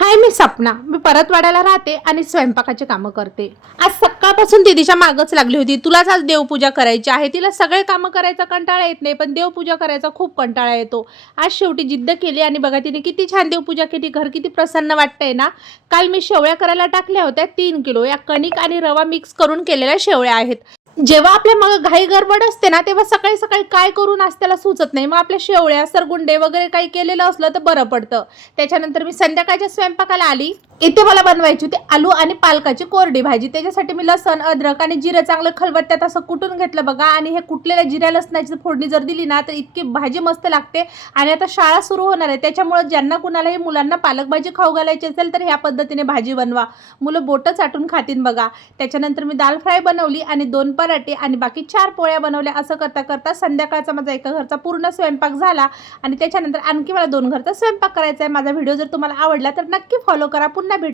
हाय, मी सपना. मी परतवाड्याला राहते आणि स्वयंपाकाची कामं करते. आज सकाळपासून दीदीच्या मागच लागली होती. तुलाच आज देवपूजा करायची आहे. तिला सगळे कामं करायचा कंटाळा येत नाही, पण देवपूजा करायचा खूप कंटाळा येतो. आज शेवटी जिद्द केली आणि बघा तिने किती छान देवपूजा केली. घर किती प्रसन्न वाटतंय ना. काल मी शेवळ्या करायला टाकल्या होत्या 3 किलो. या कणिक आणि रवा मिक्स करून केलेल्या शेवळ्या आहेत. जेव्हा आपल्या मग घाई गडबड असते ना, तेव्हा सकाळी सकाळी काय करू नाश्त्याला सुचत नाही. मग आपल्या शेवळ्या, सरगुंडे वगैरे काही केलेलं असलं तर बरं पडतं. त्याच्यानंतर मी संध्याकाळच्या स्वयंपाकाला आली. इथे मला बनवायची होती आलू आणि पालकाची कोरडी भाजी. त्याच्यासाठी मी लसण, अद्रक आणि जिरं चांगलं खलबत्त्यात असं कुटून घेतलं बघा. आणि हे कुटलेल्या जिऱ्या लसणाची फोडणी जर दिली ना तर इतकी भाजी मस्त लागते. आणि आता शाळा सुरू होणार आहे, त्याच्यामुळे ज्यांना कुणालाही मुलांना पालक भाजी खाऊ घालायची असेल तर ह्या पद्धतीने भाजी बनवा. मुलं बोटं चाटून खातील बघा. त्याच्यानंतर मी दाल फ्राय बनवली आणि 2 पराठे आणि बाकी 4 पोळ्या बनवल्या. असं करता करता संध्याकाळचा माझा एका घरचा पूर्ण स्वयंपाक झाला. आणि त्याच्यानंतर आणखी मला 2 घरचा स्वयंपाक करायचा आहे. माझा व्हिडिओ जर तुम्हाला आवडला तर नक्की फॉलो करा. पुन्हा भेटू.